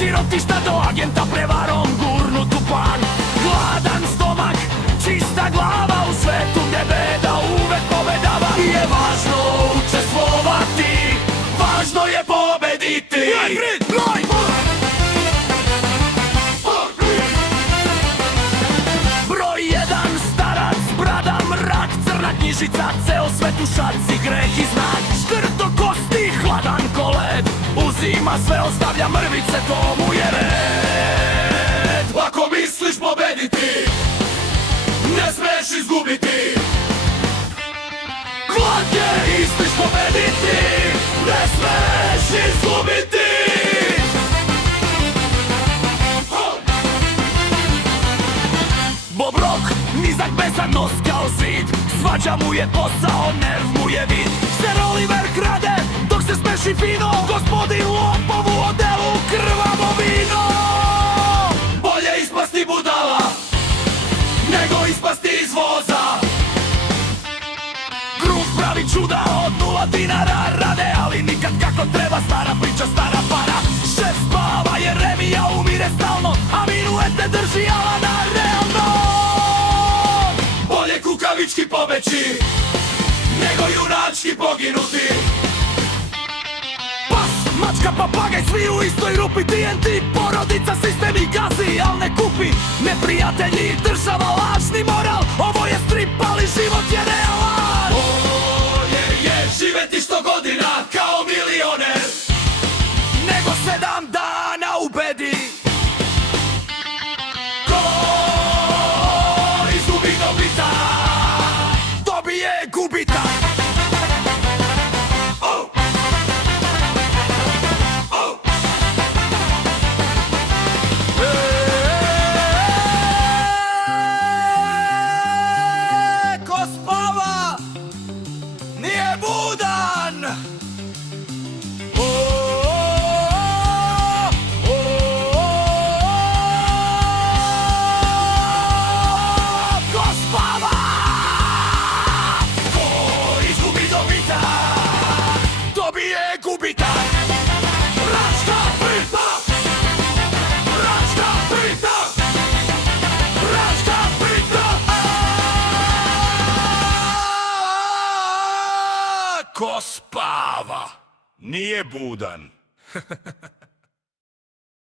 sirotišta do agenta prevarom gurnut u pan. Gladan stomak, čista glava u svetu gdje beda uvek pobedava. Nije važno učestvovati, važno je pobediti. Broj jedan, starac, brada, mrak, crna knjižica, ceo svet u šaci, greh i znak. Škrto kosti, hladan ko led, uzima sve, ostavlja mrvice, to mu je red. Ako misliš pobediti, ne smeš izgubiti. Glad je, misliš pobediti, ne smeš izgubiti. Bob Rock, nizak besan nos kao zid, svađa mu je posao, nerv mu je vid. Sir Oliver krade, dok se smeši fino, gospodin lopov u odelu krvavo vino. Bolje ispasti budala, nego ispasti iz voza. Gruh pravi čuda od 0 dinara, rade, ali nikad kako treba, stara priča, stara para. Šef spava jer remija umire stalno, a minuete drži Alana realno. Bolje kukavički pobeći, nego junački poginuti. Pas, mačka, papagaj, svi u istoj rupi. TNT, porodica, sistem i gazi, al ne kupi. Neprijatelji, država, lažni moral. Ovo je strip, ali život je realan. Bolje je živeti 100 godina kao milioner, nego 7 dana u bedi. Ko izgubi dobitak, dobije gubitak. Ko spava, nije budan. Ko spava, ko izgubi dobitak, dobije gubitak. Račka pita, račka pita, račka pita. Ko spava, nije budan.